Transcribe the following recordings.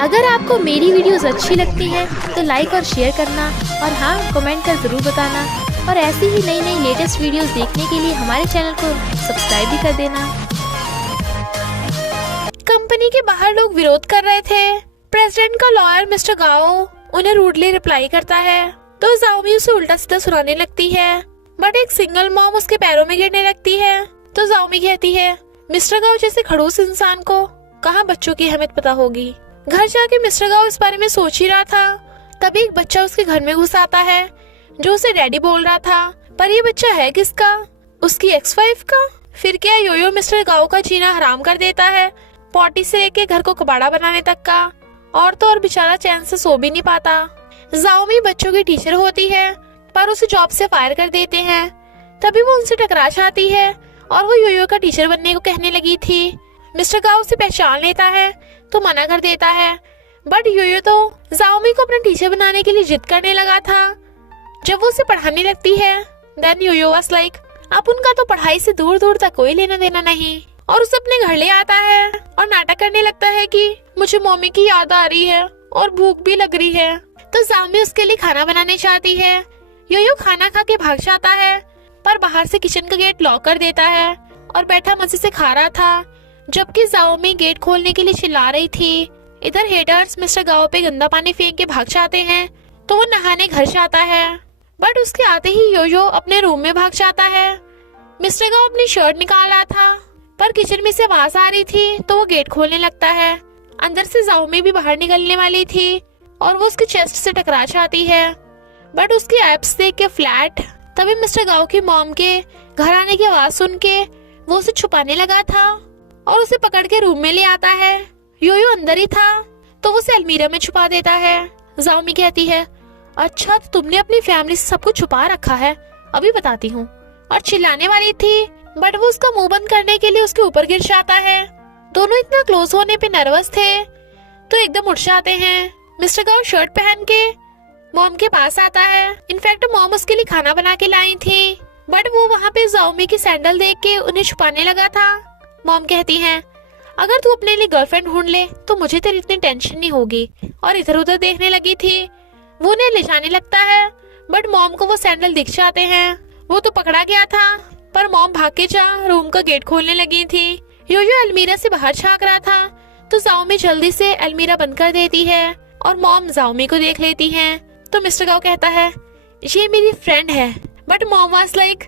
अगर आपको मेरी वीडियोस अच्छी लगती है तो लाइक और शेयर करना, और हाँ, कमेंट कर ज़रूर बताना। और ऐसी ही नई नई लेटेस्ट वीडियोस देखने के लिए हमारे चैनल को सब्सक्राइब भी कर देना। कंपनी के बाहर लोग विरोध कर रहे थे। प्रेसिडेंट का लॉयर मिस्टर गाओ उन्हें रूडली रिप्लाई करता है तो जाओमी उसे उल्टा सीधा सुनाने लगती है, बट एक सिंगल मॉम उसके पैरों में गिरने लगती है। तो जाओमी कहती है, मिस्टर गाओ जैसे खड़ूस इंसान को कहाँ बच्चों की अहमियत पता होगी। घर जाके मिस्टर गाओ इस बारे में सोच ही रहा था, तभी एक बच्चा उसके घर में घुस आता है जो उसे डैडी बोल रहा था। पर ये बच्चा है किसका? उसकी एक्स वाइफ का। फिर क्या योयो मिस्टर गाओ का जीना हराम कर देता है, पॉटी से लेके घर को कबाड़ा बनाने तक का। और तो और बेचारा चैन से सो भी नहीं पाता। जाओमी बच्चों की टीचर होती है पर उसे जॉब से फायर कर देते हैं। तभी वो उनसे टकरा जाती है और वो योयो का टीचर बनने को कहने लगी थी। मिस्टर गाओ उसे पहचान लेता है तो मना कर देता है, बट योयो तो जाओमी को अपना टीचर बनाने के लिए जिद करने लगा था। जब वो उसे पढ़ाने लगती है, देन योयो वाज लाइक, अब उनका तो पढ़ाई से दूर दूर तक कोई लेना देना नहीं, और उसे अपने घर ले आता है और नाटक करने लगता है कि मुझे मम्मी की याद आ रही है और भूख भी लग रही है। तो जाओमी उसके लिए खाना बनाने चाहती है। योयो खाना खा के भाग जाता है, पर बाहर से किचन का गेट लॉक कर देता है और बैठा मजे से खा रहा था, जबकि जाओमी गेट खोलने के लिए चिल्ला रही थी। इधर हेटर्स मिस्टर गाओ पे गंदा पानी फेंक के भाग जाते हैं तो वो नहाने घर जाता है, बट उसके आते ही योयो अपने रूम में भाग जाता है। मिस्टर गाओ अपनी शर्ट निकाल रहा था, पर किचन में से आवाज आ रही थी तो वो गेट खोलने लगता है। अंदर से जाओमी भी बाहर निकलने वाली थी और वो उसके चेस्ट से टकरा जाती है, बट उसकी एब्स देख के फ्लैट। तभी मिस्टर गाओ की मॉम के घर आने की आवाज सुन के वो उसे छुपाने लगा था और उसे पकड़ के रूम में ले आता है। योयो अंदर ही था तो वो उसे अलमीरा में छुपा देता है। जाओमी कहती है, अच्छा तो तुमने अपनी फैमिली से सब कुछ छुपा रखा है, अभी बताती हूँ। और चिल्लाने वाली थी, बट वो उसका मुंह बंद करने के लिए उसके ऊपर गिर जाता है। दोनों इतना क्लोज होने पे नर्वस थे तो एकदम उठ जाते हैं। मिस्टर गाओ शर्ट पहन के मॉम के पास आता है। इनफैक्ट मॉम उसके लिए खाना बना के लाई थी, बट वो वहाँ पे जाओमी की सैंडल देख के उन्हें छुपाने लगा था। मॉम कहती है, अगर तू अपने लिए गर्लफ्रेंड ढूंढ ले तो मुझे तेरी इतनी टेंशन नहीं होगी, और इधर उधर देखने लगी थी। वो उन्हें ले जाने लगता है, बट मॉम को वो सैंडल दिख जाते हैं। वो तो पकड़ा गया था, पर मॉम भाग के जा रूम का गेट खोलने लगी थी। योयो अलमीरा से बाहर झांक रहा था तो जाओमी जल्दी से अलमीरा बंद कर देती है और मॉम जाओमी को देख लेती है। तो मिस्टर गाओ कहता है, ये मेरी फ्रेंड है, बट मॉम वाज लाइक,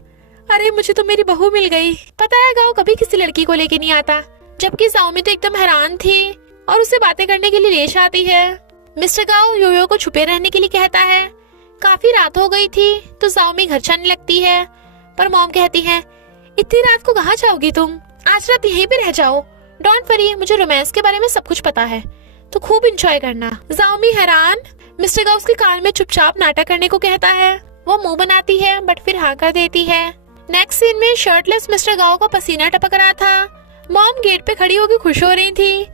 अरे मुझे तो मेरी बहू मिल गई। पता है गाओ कभी किसी लड़की को लेके नहीं आता, जबकि जाओमी तो एकदम हैरान थी और उसे बातें करने के लिए ले जाती है। मिस्टर गाओ योयो को छुपे रहने के लिए कहता है। काफी रात हो गई थी तो जाओमी घर जाने लगती है, पर मॉम कहती है, इतनी रात को कहाँ जाओगी तुम, आज रात यहीं पे रह जाओ। डोंट वरी, मुझे रोमांस के बारे में सब कुछ पता है, तो खूब एंजॉय करना। जाओमी हैरान मिस्टर गाओ उसके कान में चुपचाप नाटक करने को कहता है। वो मुंह बनाती है बट फिर हाँ कर देती है। नेक्स्ट सीन में शर्टलेस मिस्टर गाओ का पसीना टपक रहा था। मॉम गेट पे खड़ी होकर खुश हो रही थी,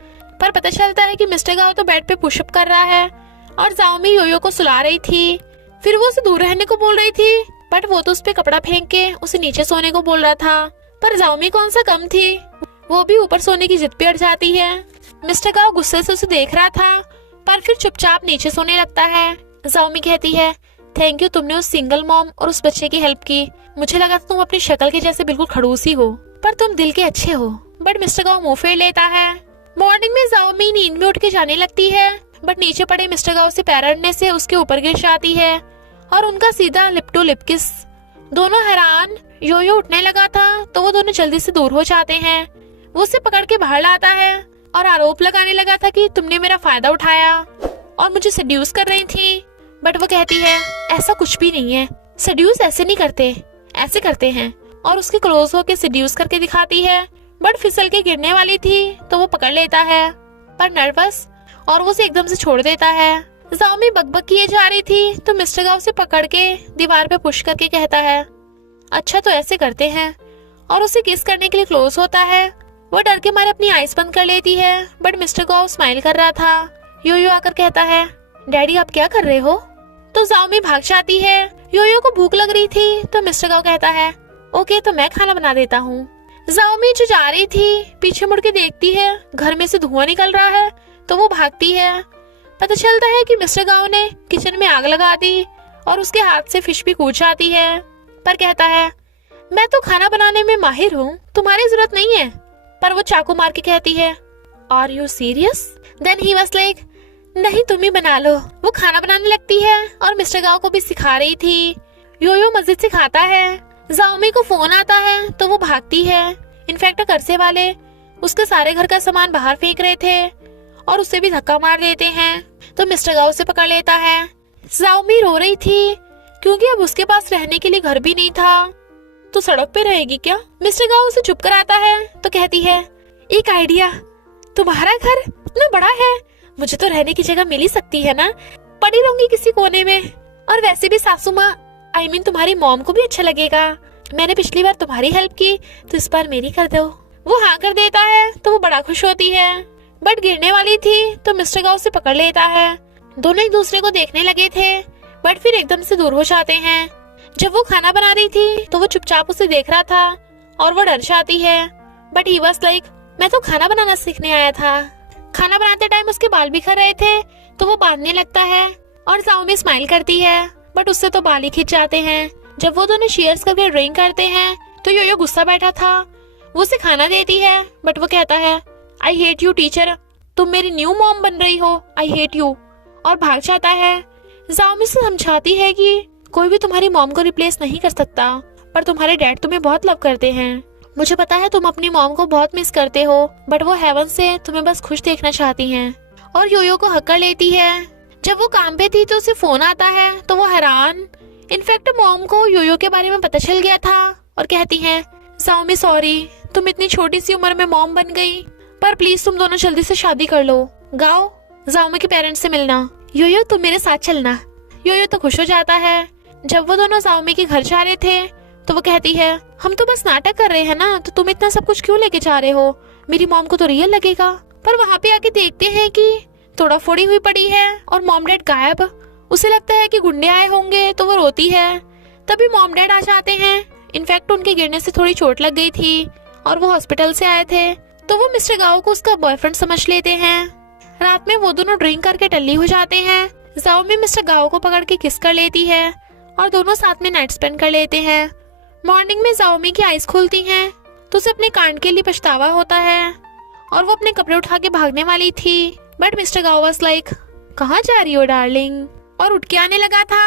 पर पता चलता है कि मिस्टर गाओ तो बेड पे पुशअप कर रहा है और जाओमी योयो को सुला रही थी। फिर वो उसे दूर रहने को बोल रही थी, बट वो तो उस पे कपड़ा फेंक के उसे नीचे सोने को बोल रहा था। पर जाओमी कौन सा कम थी, वो भी ऊपर सोने की जिद पे अड़ जाती है। मिस्टर गाओ गुस्से से उसे देख रहा था, पर फिर चुपचाप नीचे सोने लगता है। जाओमी कहती है, थैंक यू, तुमने उस सिंगल मॉम और उस बच्चे की हेल्प की। मुझे लगा था तुम अपनी शक्ल के जैसे बिल्कुल खड़ूस ही हो, पर तुम दिल के अच्छे हो। बट मिस्टर गाओ मुंह फेर लेता है। मॉर्निंग में जाओमी नींद में उठ के जाने लगती है, बट नीचे पड़े मिस्टर गाओ से पैर अड़ने से उसके ऊपर गिर जाती है और उनका सीधा लिप टू लिप किस। दोनों हैरान। योयो उठने लगा था तो वो दोनों जल्दी से दूर हो जाते हैं। वो उसे पकड़ के बाहर लाता है और आरोप लगाने लगा था कि तुमने मेरा फायदा उठाया और मुझे सेड्यूस कर रही थी। बट वो कहती है, ऐसा कुछ भी नहीं है, सेड्यूस ऐसे नहीं करते, ऐसे करते हैं। और उसके क्लोज होके सेड्यूस करके दिखाती है, बट फिसल के गिरने वाली थी तो वो पकड़ लेता है, पर नर्वस, और वो उसे एकदम से छोड़ देता है। जाओमी बकबक किए जा रही थी तो मिस्टर गाओ उसे पकड़ के दीवार पे पुश करके कहता है, अच्छा तो ऐसे करते हैं, और उसे किस करने के लिए क्लोज होता है। वो डर के मारे अपनी आईज बंद कर लेती है, बट मिस्टर गाओ स्माइल कर रहा था। योयो आकर कहता है, डैडी आप क्या कर रहे हो? तो जाओमी भाग जाती है। योयो को भूख लग रही थी तो मिस्टर गाओ कहता है, ओके तो मैं खाना बना देता हूँ। जाओमी जो जा रही थी पीछे मुड़ के देखती है, घर में से धुआं निकल रहा है तो वो भागती है। पता चलता है कि मिस्टर गाओ ने किचन में आग लगा दी और उसके हाथ से फिश भी कूद जाती है, पर कहता है मैं तो खाना बनाने में माहिर हूँ, तुम्हारी जरूरत नहीं है। पर वो चाकू मार के कहती है are you serious? Then he was like नहीं तुम ही बना लो। वो खाना बनाने लगती है और मिस्टर गाओ को भी सिखा रही थी। योयो मस्जिद से खाता है। जाओमी को फोन आता है तो वो भागती है। इनफैक्ट घर से वाले उसके सारे घर का सामान बाहर फेंक रहे थे और उसे भी धक्का मार देते हैं, तो मिस्टर गाओ उसे पकड़ लेता है। जाओमी रो रही थी क्योंकि अब उसके पास रहने के लिए घर भी नहीं था। तो सड़क पे रहेगी क्या? मिस्टर गाओ उसे चुप कराता है तो कहती है एक आइडिया, तुम्हारा घर इतना बड़ा है, मुझे तो रहने की जगह मिल ही सकती है ना, पड़ी रहूंगी किसी कोने में। और वैसे भी सासू माँ तुम्हारी मॉम को भी अच्छा लगेगा, मैंने पिछली बार तुम्हारी हेल्प की तो इस बार मेरी कर दो। वो हाँ कर देता है तो वो बड़ा खुश होती है, बट गिरने वाली थी तो मिस्टर गाओ उसे पकड़ लेता है। दोनों एक दूसरे को देखने लगे थे बट फिर एकदम से दूर हो जाते हैं। जब वो खाना बना रही थी तो वो चुपचाप उसे देख रहा था और वो डर जाती है, बट ही वाज लाइक मैं तो खाना बनाना सीखने आया था। खाना बनाते टाइम उसके बाल बिखर रहे थे तो वो बांधने लगता है और जाओमी स्माइल करती है, बट उससे तो बाल ही खिंच जाते हैं। जब वो दोनों शेयर्स करके ड्रिंक करते हैं तो योयो गुस्सा बैठा था, वो उसे खाना देती है बट वो कहता है आई हेट यू टीचर, तुम मेरी न्यू मॉम बन रही हो, आई हेट यू, और भाग जाता है। जाओमी से समझाती है कि कोई भी तुम्हारी मॉम को रिप्लेस नहीं कर सकता, पर तुम्हारे डैड तुम्हें बहुत लव करते हैं। मुझे पता है तुम अपनी मॉम को बहुत मिस करते हो, बट वो हेवन से तुम्हें बस खुश देखना चाहती हैं। और योयो को हक कर लेती है। जब वो काम पे थी तो उसे फोन आता है तो वो हैरान। इनफैक्ट मॉम को योयो के बारे में पता चल गया था और कहती है जाओमी सॉरी, तुम इतनी छोटी सी उम्र में मॉम बन गई, पर प्लीज तुम दोनों जल्दी से शादी कर लो। गाओ जाओमी के पेरेंट्स से मिलना, योयो तुम मेरे साथ चलना। योयो तो खुश हो जाता है। जब वो दोनों जाओमी के घर जा रहे थे तो वो कहती है हम तो बस नाटक कर रहे हैं ना, तो तुम इतना सब कुछ क्यों लेके जा रहे हो, मेरी मॉम को तो रियल लगेगा। पर वहाँ पे आके देखते हैं कि तोड़ा फोड़ी हुई पड़ी है और मॉम डैड गायब। उसे लगता है कि गुंडे आए होंगे तो वो रोती है। तभी मॉम डैड आ जाते हैं। इनफैक्ट उनके गिरने से थोड़ी चोट लग गई थी और वो हॉस्पिटल से आए थे, तो वो मिस्टर गाओ को उसका बॉयफ्रेंड समझ लेते हैं। रात में वो दोनों ड्रिंक करके टल्ली हो जाते हैं। जाओमी मिस्टर गाओ को पकड़ के किस कर लेती है और दोनों साथ में नाइट स्पेंड कर लेते हैं। मॉर्निंग में जाओमी की आईज खुलती हैं तो उसे अपने कांड के लिए पछतावा होता है और वो अपने कपड़े उठा के भागने वाली थी, बट मिस्टर गाओ वाज लाइक कहाँ जा रही हो डार्लिंग, और उठ के आने लगा था।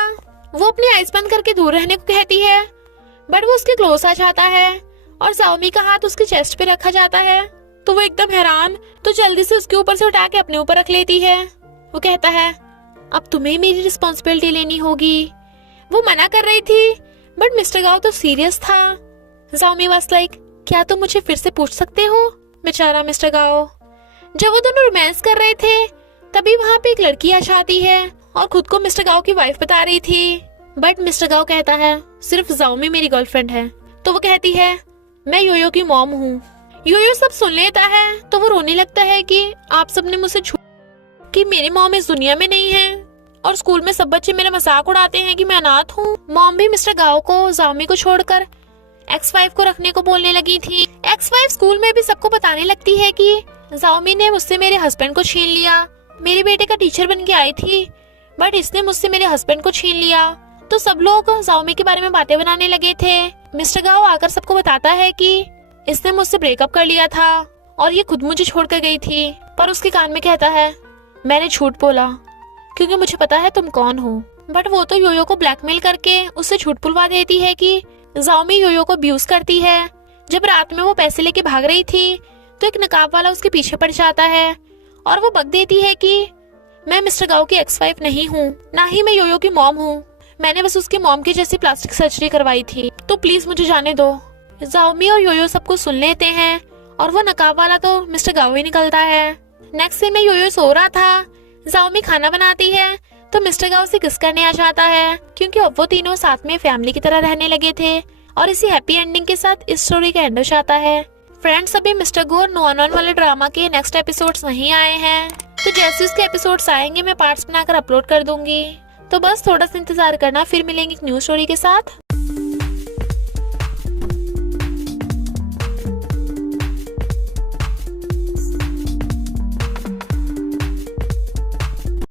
वो अपनी आईज बंद करके दूर रहने को कहती है, बट वो उसके क्लोज आ जाता है और जाओमी का हाथ उसके चेस्ट पे रखा जाता है तो वो एकदम हैरान, तो जल्दी से उसके ऊपर से उठा के अपने ऊपर रख लेती है। वो कहता है अब तुम्हें मेरी रिस्पॉन्सिबिलिटी लेनी होगी। वो मना कर रही थी बट मिस्टर गाओ तो सीरियस था। जाओमी वाज लाइक क्या तुम मुझे फिर से पूछ सकते हो? बेचारा मिस्टर गाओ। जब वो दोनों रोमांस कर रहे थे तभी वहाँ पे एक लड़की आ जाती है और खुद को मिस्टर गाओ की वाइफ बता रही थी, बट मिस्टर गाओ कहता है सिर्फ जाओमी मेरी गर्लफ्रेंड है। तो वो कहती है मैं योयो की मॉम हूँ। योयो सब सुन लेता है तो वो रोने लगता है कि आप सबने मुझसे कि मेरी मॉम इस दुनिया में नहीं है और स्कूल में सब बच्चे मेरा मजाक उड़ाते हैं कि मैं अनाथ हूँ। मॉम भी मिस्टर गाओ को जाओमी को छोड़कर एक्स वाइफ को रखने को बोलने लगी थी। एक्स वाइफ स्कूल में भी सबको बताने लगती है कि जाओमी ने मुझसे मेरे हस्बैंड को छीन लिया, मेरे बेटे का टीचर बन के आई थी बट इसने मुझसे मेरे हस्बैंड को छीन लिया। तो सब लोग जाओमी के बारे में बातें बनाने लगे थे। मिस्टर गाओ आकर सबको बताता है कि इसने मुझसे ब्रेकअप कर लिया था और ये खुद मुझे छोड़कर गई थी, पर उसके कान में कहता है मैंने झूठ बोला क्योंकि मुझे पता है तुम कौन हो। बट वो तो योयो को ब्लैकमेल करके उससे झूठ बुलवा देती है कि जाओमी योयो को अब्यूज करती है। जब रात में वो पैसे लेके भाग रही थी तो एक नकाब वाला उसके पीछे पड़ जाता है और वो बक देती है कि मैं मिस्टर गाओ की एक्स वाइफ नहीं हूँ, ना ही मैं योयो की मॉम हूँ, मैंने बस उसकी मॉम की जैसी प्लास्टिक सर्जरी करवाई थी, तो प्लीज मुझे जाने दो। जाओमी और योयो सबको सुन लेते हैं और वो नकाब वाला तो मिस्टर गाओ ही निकलता है। नेक्स्ट सीन में योयो सो रहा था। जाओमी खाना बनाती है तो मिस्टर गाओ से किस करने आ जाता है क्योंकि अब वो तीनों साथ में फैमिली की तरह रहने लगे थे और इसी हैप्पी एंडिंग के साथ इस स्टोरी का एंड हो जाता है। फ्रेंड्स अभी मिस्टर गो और नॉन वाले ड्रामा के नेक्स्ट एपिसोड्स नहीं आए हैं, तो जैसे उसके एपिसोड्स आएंगे मैं पार्ट्स बनाकर अपलोड कर दूंगी। तो बस थोड़ा सा इंतजार करना, फिर मिलेंगे एक न्यू स्टोरी के साथ।